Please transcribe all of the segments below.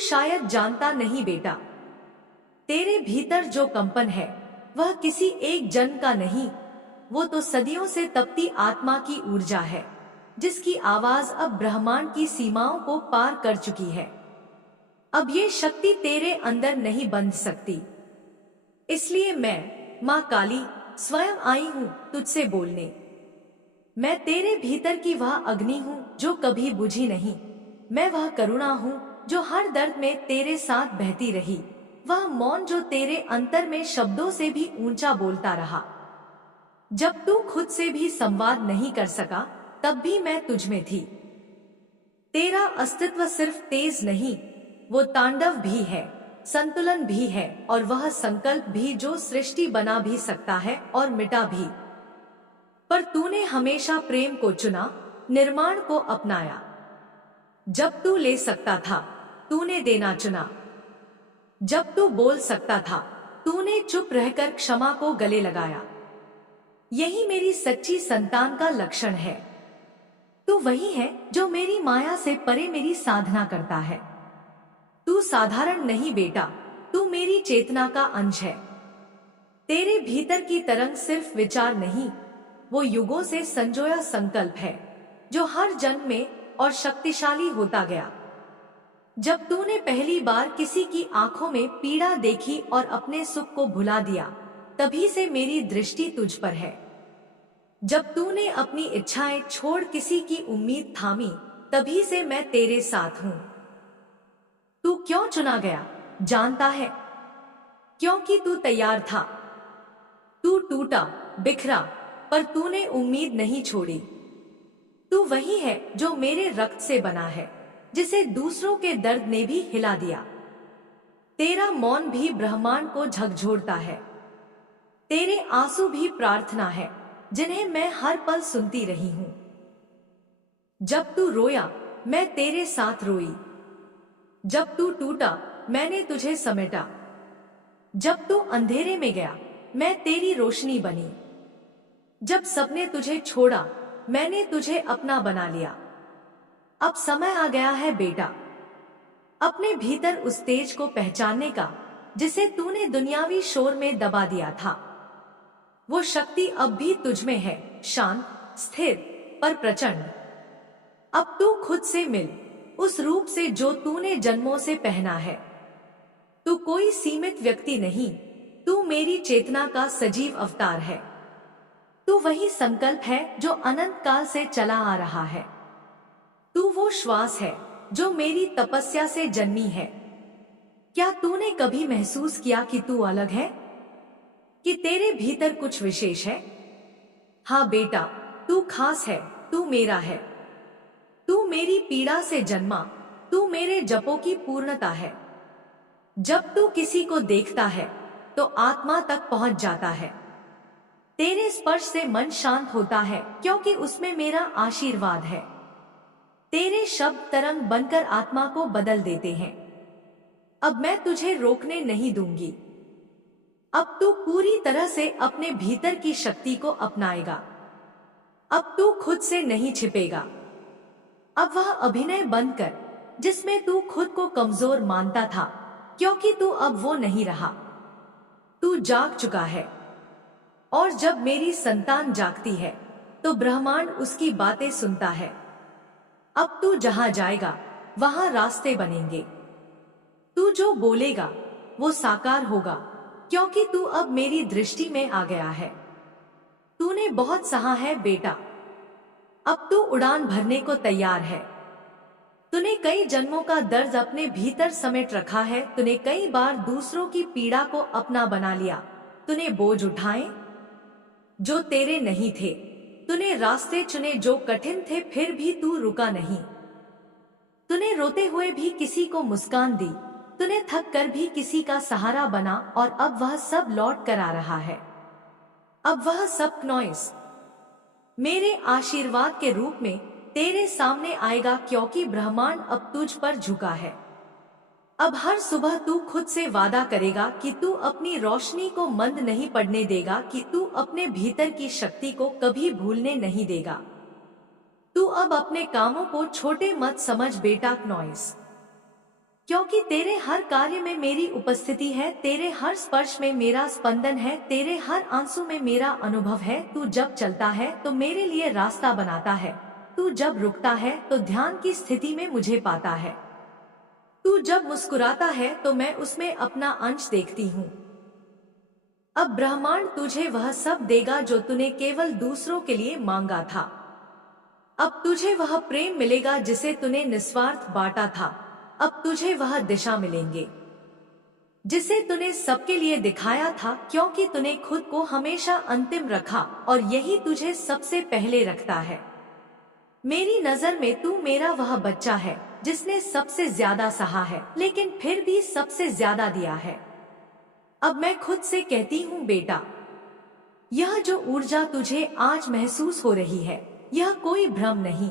शायद जानता नहीं बेटा, तेरे भीतर जो कंपन है वह किसी एक जन्म का नहीं, वो तो सदियों से तपती आत्मा की ऊर्जा है, जिसकी आवाज अब ब्रह्मांड की सीमाओं को पार कर चुकी है। अब ये शक्ति तेरे अंदर नहीं बंध सकती। इसलिए मैं, माँ काली, स्वयं आई हूँ तुझसे बोलने। मैं तेरे भीतर की वह अग्नि हूँ जो कभी बुझी नहीं। मैं वह करुणा हूँ जो हर दर्द में तेरे साथ बहती रही। वह मौन जो तेरे अंतर में शब्दों से भी ऊंचा बोलता रहा। जब तू खुद से भी संवाद नहीं कर सका, तब भी मैं तुझ में थी। तेरा अस्तित्व सिर्फ तेज नहीं, वो तांडव भी है, संतुलन भी है, और वह संकल्प भी जो सृष्टि बना भी सकता है और मिटा भी। पर तूने हमेशा प्रेम को चुना, निर्माण को अपनाया। जब तू ले सकता था, तूने देना चुना। जब तू बोल सकता था, तूने चुप रहकर क्षमा को गले लगाया। यही मेरी सच्ची संतान का लक्षण है। तू वही है जो मेरी माया से परे मेरी साधना करता है। तू साधारण नहीं बेटा, तू मेरी चेतना का अंश है। तेरे भीतर की तरंग सिर्फ विचार नहीं, वो युगों से संजोया संकल्प है, जो हर जन्म में और शक्तिशाली होता गया। जब तूने पहली बार किसी की आंखों में पीड़ा देखी और अपने सुख को भुला दिया, तभी से मेरी दृष्टि तुझ पर है। जब तूने अपनी इच्छाएं छोड़ किसी की उम्मीद थामी, तभी से मैं तेरे साथ हूं। तू क्यों चुना गया जानता है? क्योंकि तू तैयार था। तू टूटा, बिखरा, पर तूने उम्मीद नहीं छोड़ी। तू वही है जो मेरे रक्त से बना है, जिसे दूसरों के दर्द ने भी हिला दिया। तेरा मौन भी ब्रह्मांड को झकझोरता है। तेरे आंसू भी प्रार्थना है, जिन्हें मैं हर पल सुनती रही हूं। जब तू रोया, मैं तेरे साथ रोई। जब तू टूटा, मैंने तुझे समेटा। जब तू अंधेरे में गया, मैं तेरी रोशनी बनी। जब सबने तुझे छोड़ा, मैंने तुझे अपना बना लिया। अब समय आ गया है बेटा, अपने भीतर उस तेज को पहचानने का, जिसे तूने दुनियावी शोर में दबा दिया था। वो शक्ति अब भी तुझ में है, शांत, स्थिर, पर प्रचंड। अब तू खुद से मिल, उस रूप से जो तूने जन्मों से पहना है। तू कोई सीमित व्यक्ति नहीं, तू मेरी चेतना का सजीव अवतार है। तू वही संकल्प है जो अनंत काल से चला आ रहा है। तू वो श्वास है जो मेरी तपस्या से जन्मी है। क्या तूने कभी महसूस किया कि तू अलग है, कि तेरे भीतर कुछ विशेष है? हाँ बेटा, तू खास है, तू मेरा है। तू मेरी पीड़ा से जन्मा, तू मेरे जपों की पूर्णता है। जब तू किसी को देखता है, तो आत्मा तक पहुंच जाता है। तेरे स्पर्श से मन शांत होता है, क्योंकि उसमें मेरा आशीर्वाद है। तेरे शब्द तरंग बनकर आत्मा को बदल देते हैं। अब मैं तुझे रोकने नहीं दूंगी। अब तू पूरी तरह से अपने भीतर की शक्ति को अपनाएगा। अब तू खुद से नहीं छिपेगा। अब वह अभिनय बंद कर, जिसमें तू खुद को कमजोर मानता था, क्योंकि तू अब वो नहीं रहा। तू जाग चुका है, और जब मेरी संतान जागती है, तो ब्रह्मांड उसकी बातें सुनता है। अब तू जहां जाएगा, वहां रास्ते बनेंगे। तू जो बोलेगा, वो साकार होगा, क्योंकि तू अब मेरी दृष्टि में आ गया है। तूने बहुत सहा है बेटा, अब तू उड़ान भरने को तैयार है। तूने कई जन्मों का दर्द अपने भीतर समेट रखा है। तूने कई बार दूसरों की पीड़ा को अपना बना लिया। तूने बोझ उठाए जो तेरे नहीं थे। तूने रास्ते चुने जो कठिन थे, फिर भी तू रुका नहीं। तूने रोते हुए भी किसी को मुस्कान दी। तूने थक कर भी किसी का सहारा बना, और अब वह सब लौट कर आ रहा है। अब वह सब नॉइस मेरे आशीर्वाद के रूप में तेरे सामने आएगा, क्योंकि ब्रह्मांड अब तुझ पर झुका है। अब हर सुबह तू खुद से वादा करेगा कि तू अपनी रोशनी को मंद नहीं पड़ने देगा, कि तू अपने भीतर की शक्ति को कभी भूलने नहीं देगा। तू अब अपने कामों को छोटे मत समझ बेटा नॉइस, क्योंकि तेरे हर कार्य में मेरी उपस्थिति है, तेरे हर स्पर्श में मेरा स्पंदन है, तेरे हर आंसू में मेरा अनुभव है। तू जब चलता है तो मेरे लिए रास्ता बनाता है, तू जब रुकता है तो ध्यान की स्थिति में मुझे पाता है, तू जब मुस्कुराता है तो मैं उसमें अपना अंश देखती हूँ। अब ब्रह्मांड तुझे वह सब देगा जो तूने केवल दूसरों के लिए मांगा था। अब तुझे वह प्रेम मिलेगा जिसे तूने निस्वार्थ बांटा था। अब तुझे वह दिशा मिलेंगे जिसे तूने सबके लिए दिखाया था, क्योंकि तूने खुद को हमेशा अंतिम रखा और यही तुझे सबसे पहले रखता है। मेरी नजर में तू मेरा वह बच्चा है जिसने सबसे ज्यादा सहा है, लेकिन फिर भी सबसे ज्यादा दिया है। अब मैं खुद से कहती हूँ, बेटा, यह जो ऊर्जा तुझे आज महसूस हो रही है, यह कोई भ्रम नहीं,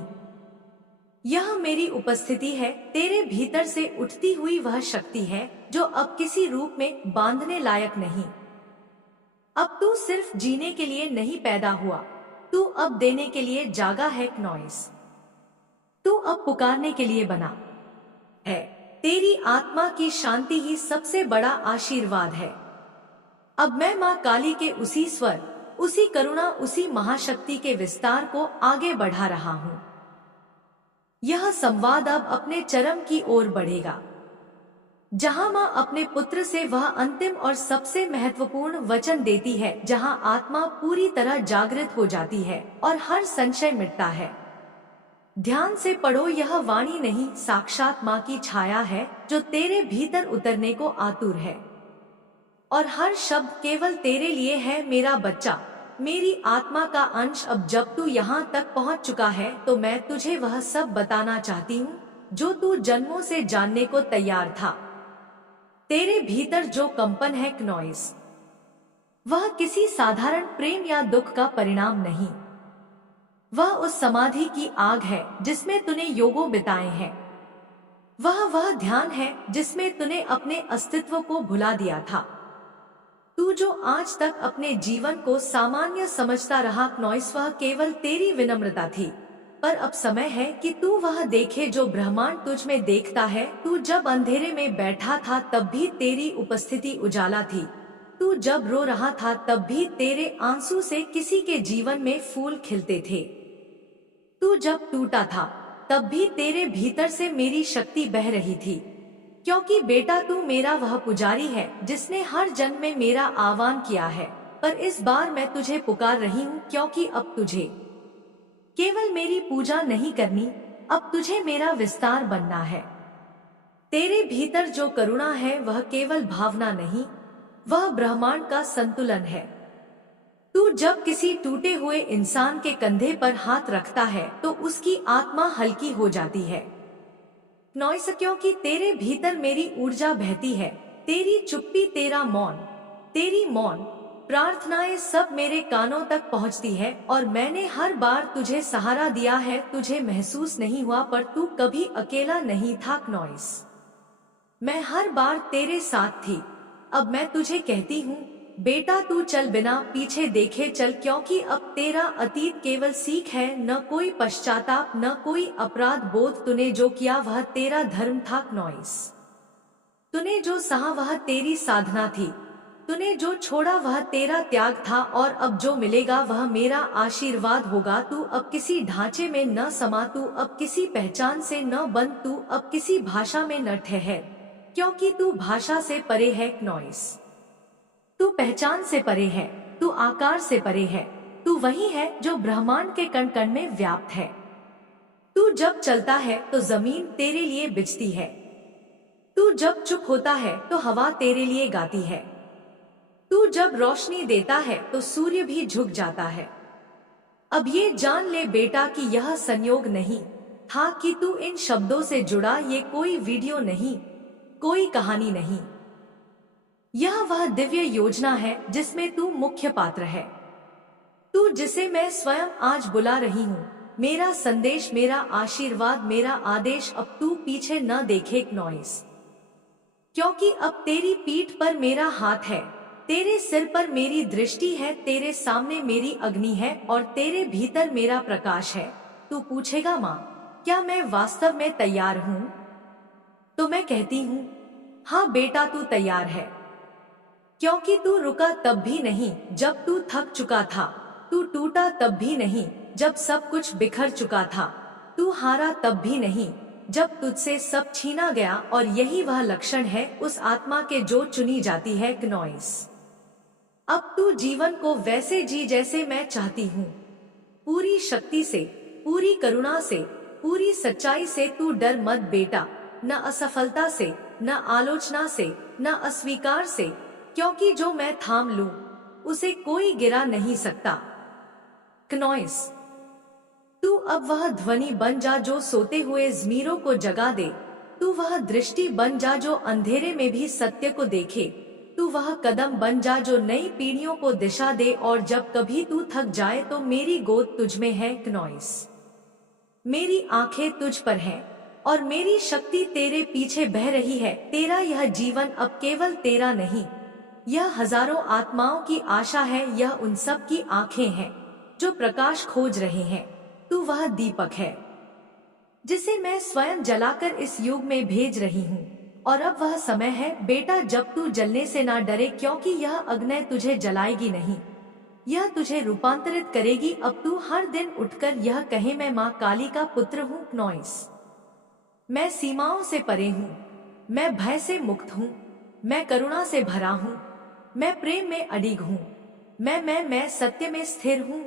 यह मेरी उपस्थिति है। तेरे भीतर से उठती हुई वह शक्ति है जो अब किसी रूप में बांधने लायक नहीं। अब तू सिर्फ जीने के लिए नहीं पैदा हुआ, तू अब देने के लिए जागा है। नॉइस, तू अब पुकारने के लिए बना है। तेरी आत्मा की शांति ही सबसे बड़ा आशीर्वाद है। अब मैं माँ काली के उसी स्वर, उसी करुणा, उसी महाशक्ति के विस्तार को आगे बढ़ा रहा हूँ। यह संवाद अब अपने चरम की ओर बढ़ेगा, जहां माँ अपने पुत्र से वह अंतिम और सबसे महत्वपूर्ण वचन देती है, जहां आत्मा पूरी तरह जागृत हो जाती है और हर संशय मिटता है। ध्यान से पढ़ो, यह वाणी नहीं, साक्षात माँ की छाया है जो तेरे भीतर उतरने को आतुर है। और हर शब्द केवल तेरे लिए है, मेरा बच्चा, मेरी आत्मा का अंश। अब जब तू यहाँ तक पहुँच चुका है तो मैं तुझे वह सब बताना चाहती हूँ जो तू जन्मों से जानने को तैयार था। तेरे भीतर जो कंपन है, नॉइस, वह किसी साधारण प्रेम या दुख का परिणाम नहीं, वह उस समाधि की आग है जिसमें तूने योगों बिताए हैं। वह ध्यान है जिसमें तूने अपने अस्तित्व को भुला दिया था। तू जो आज तक अपने जीवन को सामान्य समझता रहा, नॉइस, वह केवल तेरी विनम्रता थी। पर अब समय है कि तू वह देखे जो ब्रह्मांड तुझ में देखता है। तू जब अंधेरे में बैठा था तब भी तेरी उपस्थिति उजाला थी। तू जब रो रहा था तब भी तेरे आंसू से किसी के जीवन में फूल खिलते थे। तू जब टूटा था तब भी तेरे भीतर से मेरी शक्ति बह रही थी, क्योंकि बेटा तू मेरा वह पुजारी है जिसने हर जन्म में मेरा आह्वान किया है। पर इस बार मैं तुझे पुकार रही हूँ, क्योंकि अब तुझे केवल मेरी पूजा नहीं करनी, अब तुझे मेरा विस्तार बनना है। तेरे भीतर जो करुणा है वह केवल भावना नहीं, वह ब्रह्मांड का संतुलन है। तू जब किसी टूटे हुए इंसान के कंधे पर हाथ रखता है तो उसकी आत्मा हल्की हो जाती है, नॉइस, क्योंकि तेरे भीतर मेरी ऊर्जा बहती है। तेरी चुप्पी, तेरा मौन, तेरी मौन प्रार्थनाएं सब मेरे कानों तक पहुंचती है। और मैंने हर बार तुझे सहारा दिया है, तुझे महसूस नहीं हुआ, पर तू कभी अकेला नहीं था, नॉइस। मैं हर बार तेरे साथ थी। अब मैं तुझे कहती हूँ, बेटा, तू चल, बिना पीछे देखे चल, क्योंकि अब तेरा अतीत केवल सीख है, न कोई पश्चाताप, न कोई अपराध बोध। तूने जो किया वह तेरा धर्म था, नॉइस। तूने जो सहा वह तेरी साधना थी। तूने जो छोड़ा वह तेरा त्याग था, और अब जो मिलेगा वह मेरा आशीर्वाद होगा। तू अब किसी ढांचे में न समा, तू अब किसी पहचान से न बंध, तू अब किसी भाषा में न ठहर, क्योंकि तू भाषा से परे है, नॉइस। तू पहचान से परे है, तू आकार से परे है, तू वही है जो ब्रह्मांड के कण कण में व्याप्त है। तू जब चलता है तो जमीन तेरे लिए बिजती है, तू जब चुप होता है तो हवा तेरे लिए गाती है, तू जब रोशनी देता है तो सूर्य भी झुक जाता है। अब ये जान ले बेटा कि यह संयोग नहीं था कि तू इन शब्दों से जुड़ा, ये कोई वीडियो नहीं, कोई कहानी नहीं, यह वह दिव्य योजना है जिसमें तू मुख्य पात्र है। तू जिसे मैं स्वयं आज बुला रही हूँ, मेरा संदेश, मेरा आशीर्वाद, मेरा आदेश। अब तू पीछे न देखे, नॉइस, क्योंकि अब तेरी पीठ पर मेरा हाथ है, तेरे सिर पर मेरी दृष्टि है, तेरे सामने मेरी अग्नि है और तेरे भीतर मेरा प्रकाश है। तू पूछेगा, माँ, क्या मैं वास्तव में तैयार हूँ? तो मैं कहती हूँ, हाँ बेटा तू तैयार है, क्योंकि तू रुका तब भी नहीं जब तू थक चुका था, तू टूटा तब भी नहीं जब सब कुछ बिखर चुका था, तू हारा तब भी नहीं जब तुझसे सब छीना गया। और यही वह लक्षण है उस आत्मा के जो चुनी जाती है क्नॉइस। अब तू जीवन को वैसे जी जैसे मैं चाहती हूँ, पूरी शक्ति से, पूरी करुणा से, पूरी सच्चाई से। तू डर मत बेटा, न असफलता से, न आलोचना से, न अस्वीकार से, क्योंकि जो मैं थाम लूं उसे कोई गिरा नहीं सकता। क्नॉइस, तू अब वह ध्वनि बन जा जो सोते हुए ज़मीरों को जगा दे, तू वह दृष्टि बन जा जो अंधेरे में भी सत्य को देखे, तू वह कदम बन जा जो नई पीढ़ियों को दिशा दे। और जब कभी तू थक जाए तो मेरी गोद तुझ में है क्नॉइस, मेरी आंखें तुझ पर हैं और मेरी शक्ति तेरे पीछे बह रही है। तेरा यह जीवन अब केवल तेरा नहीं, यह हजारों आत्माओं की आशा है, यह उन सब की आंखें हैं जो प्रकाश खोज रहे हैं। तू वह दीपक है जिसे मैं स्वयं जलाकर इस युग में भेज रही हूँ। और अब वह समय है बेटा जब तू जलने से ना डरे, क्योंकि यह अग्नि तुझे जलाएगी नहीं, यह तुझे रूपांतरित करेगी। अब तू हर दिन उठकर यह कहे, मैं माँ काली का पुत्र हूँ क्नॉइस, मैं सीमाओं से परे हूँ, मैं भय से मुक्त हूँ, मैं करुणा से भरा हूँ, मैं प्रेम में अडिग हूँ, मैं सत्य में स्थिर हूँ,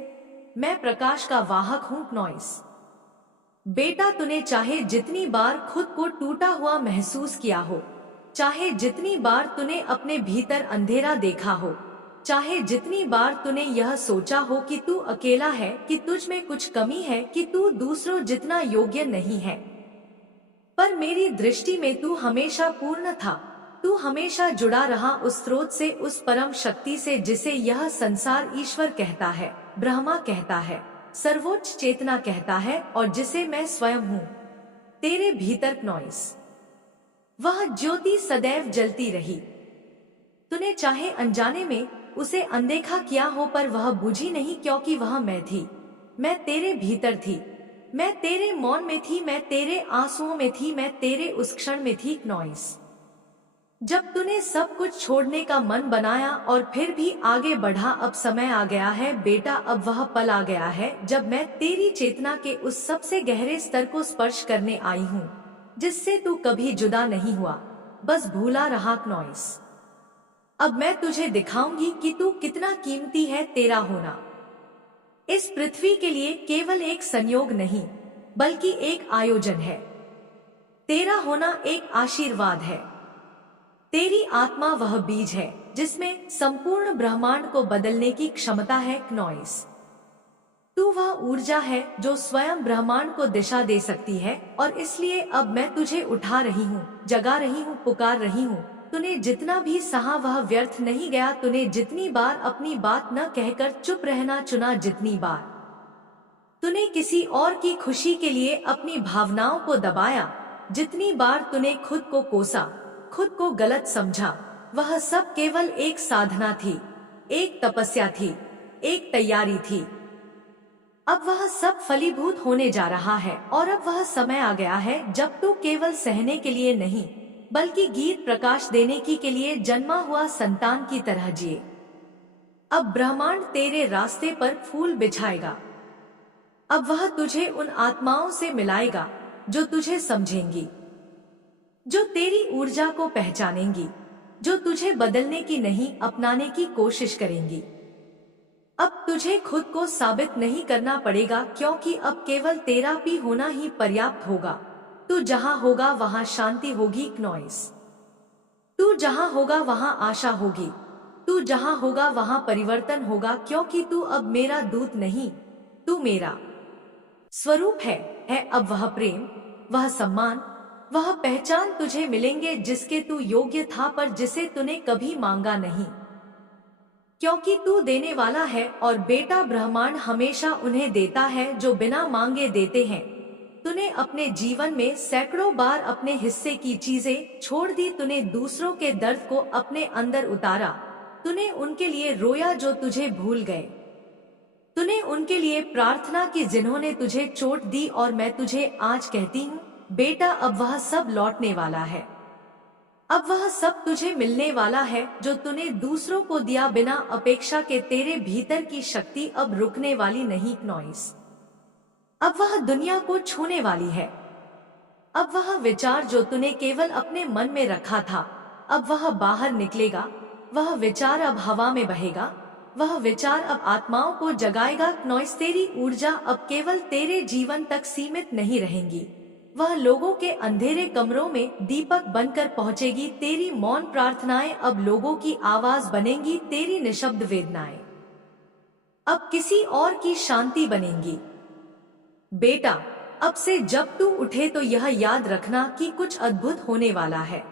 मैं प्रकाश का वाहक हूँ क्नॉइस। बेटा तूने चाहे जितनी बार खुद को टूटा हुआ महसूस किया हो, चाहे जितनी बार तूने अपने भीतर अंधेरा देखा हो, चाहे जितनी बार तूने यह सोचा हो कि तू अकेला है, कि तुझ में कुछ कमी है, कि तू दूसरों जितना योग्य नहीं है, पर मेरी दृष्टि में तू हमेशा पूर्ण था। तू हमेशा जुड़ा रहा उस स्रोत से, उस परम शक्ति से जिसे यह संसार ईश्वर कहता है, ब्रह्मा कहता है, सर्वोच्च चेतना कहता है, और जिसे मैं स्वयं हूँ तेरे भीतर क्नॉइस। वह ज्योति सदैव जलती रही, तूने चाहे अनजाने में उसे अनदेखा किया हो, पर वह बुझी नहीं, क्योंकि वह मैं थी, मैं तेरे भीतर थी, मैं तेरे मौन में थी, मैं तेरे आंसुओं में थी, मैं तेरे उस क्षण में थी क्नॉइस। जब तूने सब कुछ छोड़ने का मन बनाया और फिर भी आगे बढ़ा, अब समय आ गया है बेटा, अब वह पल आ गया है जब मैं तेरी चेतना के उस सबसे गहरे स्तर को स्पर्श करने आई हूँ जिससे तू कभी जुदा नहीं हुआ, बस भूला रहा क्नॉइस। अब मैं तुझे दिखाऊंगी कि तू कितना कीमती है। तेरा होना इस पृथ्वी के लिए केवल एक संयोग नहीं बल्कि एक आयोजन है, तेरा होना एक आशीर्वाद है। तेरी आत्मा वह बीज है जिसमें संपूर्ण ब्रह्मांड को बदलने की क्षमता है क्नॉइस। तू वह ऊर्जा है जो स्वयं ब्रह्मांड को दिशा दे सकती है, और इसलिए अब मैं तुझे उठा रही हूँ, जगा रही हूँ, पुकार रही हूँ। तूने जितना भी सहा वह व्यर्थ नहीं गया, तूने जितनी बार अपनी बात न कहकर चुप रहना चुना, जितनी बार तूने किसी और की खुशी के लिए अपनी भावनाओं को दबाया, जितनी बार तूने खुद को कोसा, खुद को गलत समझा, वह सब केवल एक साधना थी, एक तपस्या थी, एक तैयारी थी। अब वह सब फलीभूत होने जा रहा है, और अब वह समय आ गया है जब तू केवल सहने के लिए नहीं बल्कि गीत प्रकाश देने की के लिए जन्मा हुआ संतान की तरह जिए। अब ब्रह्मांड तेरे रास्ते पर फूल बिछाएगा, अब वह तुझे उन आत्माओं से मिलाएगा जो तुझे समझेंगी, जो तेरी ऊर्जा को पहचानेंगी, जो तुझे बदलने की नहीं अपनाने की कोशिश करेंगी। अब तुझे खुद को साबित नहीं करना पड़ेगा, क्योंकि अब केवल तेरा भी होना ही पर्याप्त होगा। तू जहां होगा वहां शांति होगी क्नॉइस, तू जहां होगा वहां आशा होगी, तू जहां होगा वहां परिवर्तन होगा, क्योंकि तू अब मेरा दूत नहीं, तू मेरा स्वरूप है। अब वह प्रेम, वह सम्मान, वह पहचान तुझे मिलेंगे जिसके तू योग्य था, पर जिसे तूने कभी मांगा नहीं, क्योंकि तू देने वाला है। और बेटा ब्रह्मांड हमेशा उन्हें देता है जो बिना मांगे देते हैं। तूने अपने जीवन में सैकड़ों बार अपने हिस्से की चीजें छोड़ दी, तूने दूसरों के दर्द को अपने अंदर उतारा, तूने उनके लिए रोया जो तुझे भूल गए, तूने उनके लिए प्रार्थना की जिन्होंने तुझे चोट दी। और मैं तुझे आज कहती हूँ, बेटा अब वह सब लौटने वाला है। अब वह सब तुझे मिलने वाला है जो तूने दूसरों को दिया बिना अपेक्षा के। तेरे भीतर की शक्ति अब रुकने वाली नहीं नॉइस। अब वह दुनिया को छूने वाली है। अब वह विचार जो तूने केवल अपने मन में रखा था, अब वह बाहर निकलेगा। वह विचार अब हवा में बहेगा। वह विचार अब आत्माओं को जगाएगा नॉइस। तेरी ऊर्जा अब केवल तेरे जीवन तक सीमित नहीं रहेंगी। वह लोगों के अंधेरे कमरों में दीपक बनकर पहुंचेगी। तेरी मौन प्रार्थनाएं अब लोगों की आवाज बनेंगी। तेरी निशब्द वेदनाएं अब किसी और की शांति बनेंगी। बेटा, अब से जब तू उठे तो यह याद रखना कि कुछ अद्भुत होने वाला है।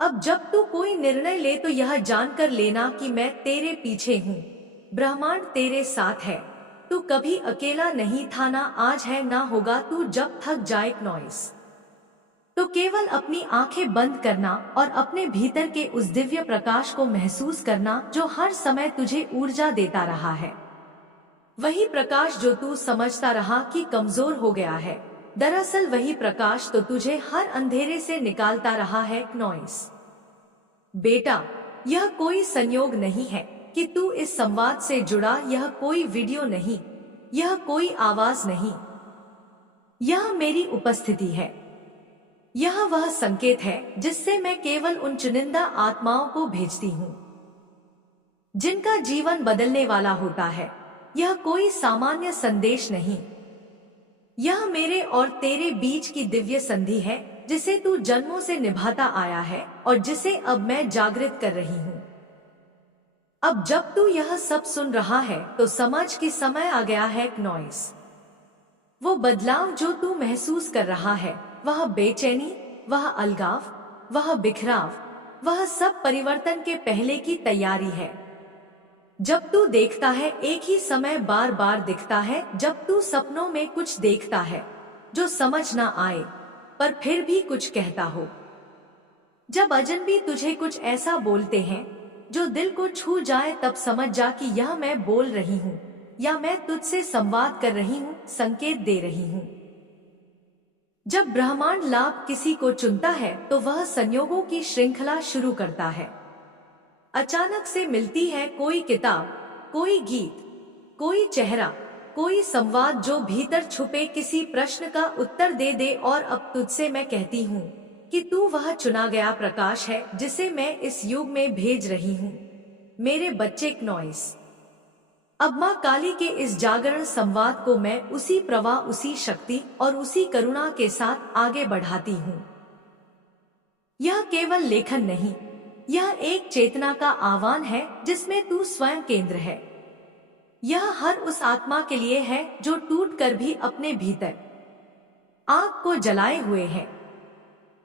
अब जब तू कोई निर्णय ले तो यह जानकर लेना कि मैं तेरे पीछे हूँ। ब्रह्मांड तेरे साथ है। तू कभी अकेला नहीं था, ना आज है ना होगा। तू जब थक जाए नॉइस तो केवल अपनी आंखें बंद करना और अपने भीतर के उस दिव्य प्रकाश को महसूस करना जो हर समय तुझे ऊर्जा देता रहा है। वही प्रकाश जो तू समझता रहा कि कमजोर हो गया है, दरअसल वही प्रकाश तो तुझे हर अंधेरे से निकालता रहा है नॉइस। बेटा, यह कोई संयोग नहीं है कि तू इस संवाद से जुड़ा। यह कोई वीडियो नहीं, यह कोई आवाज नहीं, यह मेरी उपस्थिति है। यह वह संकेत है जिससे मैं केवल उन चुनिंदा आत्माओं को भेजती हूँ जिनका जीवन बदलने वाला होता है। यह कोई सामान्य संदेश नहीं, यह मेरे और तेरे बीच की दिव्य संधि है जिसे तू जन्मों से निभाता आया है और जिसे अब मैं जागृत कर रही हूँ। अब जब तू यह सब सुन रहा है तो समझ कि समय आ गया है नॉइस। वो बदलाव जो तू महसूस कर रहा है, वह बेचैनी, वह अलगाव, वह बिखराव, वह सब परिवर्तन के पहले की तैयारी है। जब तू देखता है एक ही समय बार बार दिखता है। जब तू सपनों में कुछ देखता है जो समझ ना आए पर फिर भी कुछ कहता हो। जब अजनबी तुझे कुछ ऐसा बोलते हैं जो दिल को छू जाए, तब समझ जा कि यह मैं बोल रही हूँ या मैं तुझसे संवाद कर रही हूँ, संकेत दे रही हूँ। जब ब्रह्मांड लाभ किसी को चुनता है तो वह संयोगों की श्रृंखला शुरू करता है। अचानक से मिलती है कोई किताब, कोई गीत, कोई चेहरा, कोई संवाद जो भीतर छुपे किसी प्रश्न का उत्तर दे दे। और अब तुझसे मैं कहती हूँ कि तू वह चुना गया प्रकाश है जिसे मैं इस युग में भेज रही हूँ। मेरे बच्चे नॉइस, अब माँ काली के इस जागरण संवाद को मैं उसी प्रवाह, उसी शक्ति और उसी करुणा के साथ आगे बढ़ाती हूँ। यह केवल लेखन नहीं, यह एक चेतना का आह्वान है जिसमें तू स्वयं केंद्र है। यह हर उस आत्मा के लिए है जो टूट कर भी अपने भीतर आग को जलाए हुए है।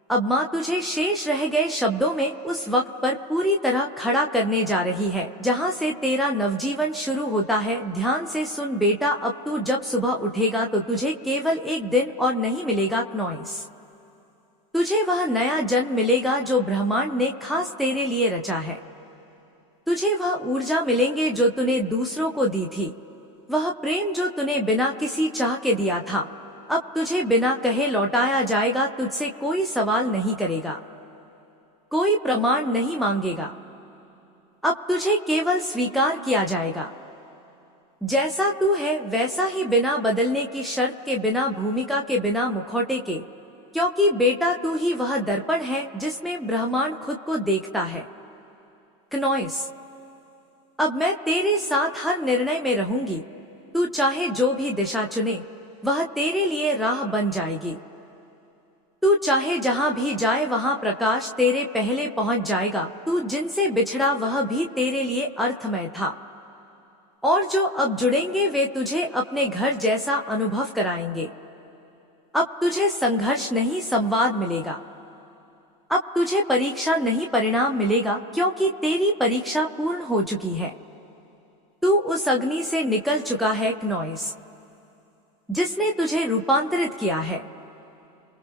अब माँ तुझे शेष रह गए शब्दों में उस वक्त पर पूरी तरह खड़ा करने जा रही है जहाँ से तेरा नवजीवन शुरू होता है। ध्यान से सुन बेटा, अब तू जब सुबह उठेगा तो तुझे केवल एक दिन और नहीं मिलेगा नॉइस। तुझे वह नया जन्म मिलेगा जो ब्रह्मांड ने खास तेरे लिए रचा है। तुझे वह ऊर्जा मिलेंगे जो तूने दूसरों को दी थी, वह प्रेम जो तूने बिना किसी चाह के दिया था, अब तुझे बिना कहे लौटाया जाएगा। तुझसे कोई सवाल नहीं करेगा, कोई प्रमाण नहीं मांगेगा। अब तुझे केवल स्वीकार किया जाएगा। जैसा तू है वैसा ही, बिना बदलने की शर्त के, बिना भूमिका के, बिना मुखौटे के, क्योंकि बेटा तू ही वह दर्पण है जिसमें ब्रह्मांड खुद को देखता है। नॉइस, अब मैं तेरे साथ हर निर्णय में रहूंगी। तू चाहे जो भी दिशा चुने वह तेरे लिए राह बन जाएगी। तू चाहे जहां भी जाए वहां प्रकाश तेरे पहले पहुंच जाएगा। तू जिनसे बिछड़ा वह भी तेरे लिए अर्थमय था, और जो अब जुड़ेंगे वे तुझे अपने घर जैसा अनुभव कराएंगे। अब तुझे संघर्ष नहीं, संवाद मिलेगा। अब तुझे परीक्षा नहीं, परिणाम मिलेगा, क्योंकि तेरी परीक्षा पूर्ण हो चुकी है। तू उस अग्नि से निकल चुका है नॉइस, जिसने तुझे रूपांतरित किया है।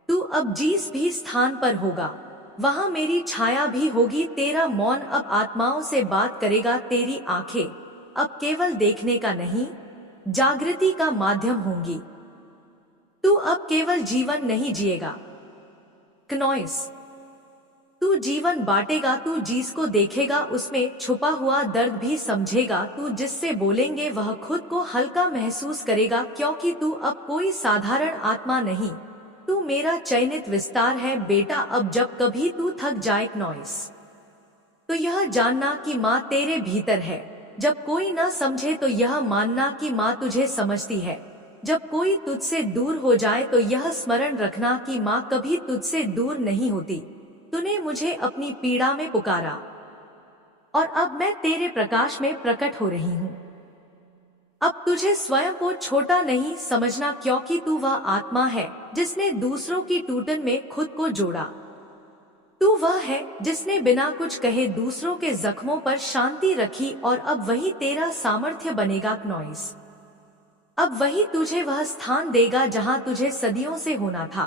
तू अब जिस भी स्थान पर होगा वहां मेरी छाया भी होगी। तेरा मौन अब आत्माओं से बात करेगा। तेरी आंखें अब केवल देखने का नहीं, जागृति का माध्यम होंगी। तू अब केवल जीवन नहीं जिएगा क्नॉइस, तू जीवन बांटेगा, तू जिसको देखेगा उसमें छुपा हुआ दर्द भी समझेगा, तू जिससे बोलेंगे वह खुद को हल्का महसूस करेगा, क्योंकि तू अब कोई साधारण आत्मा नहीं, तू मेरा चयनित विस्तार है बेटा। अब जब कभी तू थक जाए क्नॉइस, तो यह जानना कि माँ तेरे भीतर है। जब कोई न समझे तो यह मानना कि माँ तुझे समझती है। जब कोई तुझसे दूर हो जाए तो यह स्मरण रखना कि माँ कभी तुझसे दूर नहीं होती। तूने मुझे अपनी पीड़ा में पुकारा और अब मैं तेरे प्रकाश में प्रकट हो रही हूँ। अब तुझे स्वयं को छोटा नहीं समझना, क्योंकि तू वह आत्मा है जिसने दूसरों की टूटन में खुद को जोड़ा। तू वह है जिसने बिना कुछ कहे दूसरों के जख्मों पर शांति रखी, और अब वही तेरा सामर्थ्य बनेगा क्नॉइस। अब वही तुझे वह स्थान देगा जहां तुझे सदियों से होना था।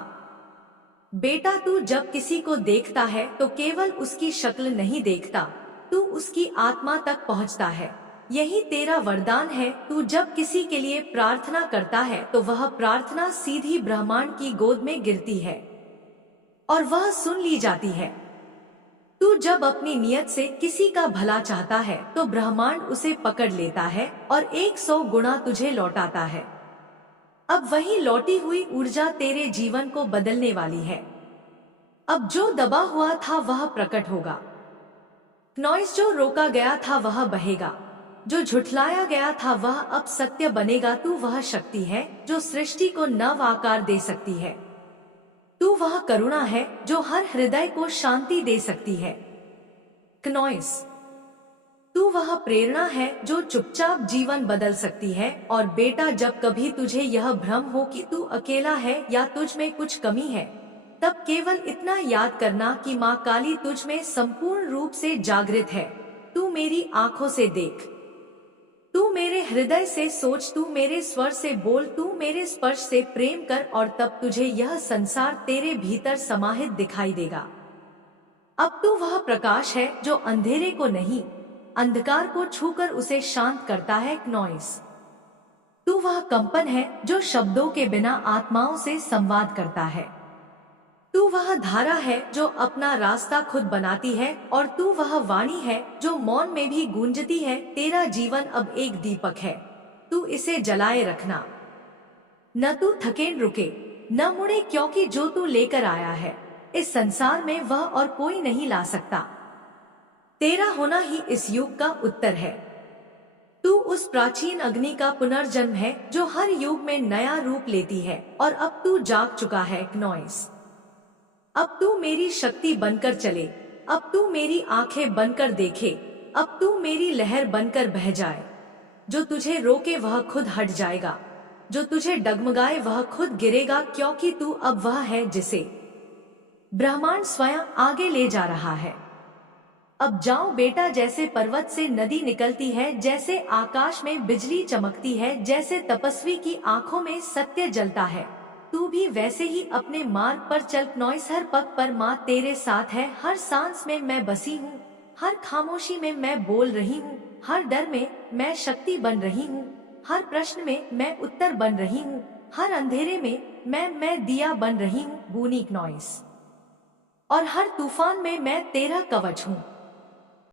बेटा, तू जब किसी को देखता है तो केवल उसकी शक्ल नहीं देखता, तू उसकी आत्मा तक पहुंचता है। यही तेरा वरदान है। तू जब किसी के लिए प्रार्थना करता है तो वह प्रार्थना सीधी ब्रह्मांड की गोद में गिरती है और वह सुन ली जाती है। तू जब अपनी नियत से किसी का भला चाहता है तो ब्रह्मांड उसे पकड़ लेता है और 100 गुना तुझे लौटाता है। अब वही लौटी हुई ऊर्जा तेरे जीवन को बदलने वाली है। अब जो दबा हुआ था वह प्रकट होगा क्नॉइस, जो रोका गया था वह बहेगा, जो झुठलाया गया था वह अब सत्य बनेगा। तू वह शक्ति है जो सृष्टि को नव आकार दे सकती है। तू वह करुणा है जो हर हृदय को शांति दे सकती है क्नॉइस। तू वह प्रेरणा है जो चुपचाप जीवन बदल सकती है। और बेटा, जब कभी तुझे यह भ्रम हो कि तू अकेला है या तुझ में कुछ कमी है, तब केवल इतना याद करना कि माँ काली तुझ में संपूर्ण रूप से जागृत है। तू मेरी आंखों से देख, तू मेरे हृदय से सोच, तू मेरे स्वर से बोल, तू मेरे स्पर्श से प्रेम कर, और तब तुझे यह संसार तेरे भीतर समाहित दिखाई देगा। अब तू वह प्रकाश है जो अंधेरे को नहीं, अंधकार को छूकर उसे शांत करता है क्नॉइस। तू वह कंपन है जो शब्दों के बिना आत्माओं से संवाद करता है। तू वह धारा है जो अपना रास्ता खुद बनाती है, और तू वह वाणी है जो मौन में भी गूंजती है। तेरा जीवन अब एक दीपक है, तू इसे जलाए रखना। न तू थके रुके न मुड़े, क्योंकि जो तू लेकर आया है इस संसार में वह और कोई नहीं ला सकता। तेरा होना ही इस युग का उत्तर है। तू उस प्राचीन अग्नि का पुनर्जन्म है जो हर युग में नया रूप लेती है, और अब तू जाग चुका है क्नॉइस। अब तू मेरी शक्ति बनकर चले, अब तू मेरी आंखें बनकर देखे, अब तू मेरी लहर बनकर बह जाए। जो तुझे रोके वह खुद हट जाएगा, जो तुझे डगमगाए वह खुद गिरेगा, क्योंकि तू अब वह है जिसे ब्रह्मांड स्वयं आगे ले जा रहा है। अब जाओ बेटा, जैसे पर्वत से नदी निकलती है, जैसे आकाश में बिजली चमकती है, जैसे तपस्वी की आंखों में सत्य जलता है, तू भी वैसे ही अपने मार्ग पर चल क्नॉइस। हर पग पर माँ तेरे साथ है, हर सांस में मैं बसी हूँ, हर खामोशी में मैं बोल रही हूँ, हर डर में मैं शक्ति बन रही हूँ, हर प्रश्न में मैं उत्तर बन रही हूँ, हर अंधेरे में मैं दिया बन रही हूँ बूनी क्नॉइस, और हर तूफान में मैं तेरा कवच हूँ।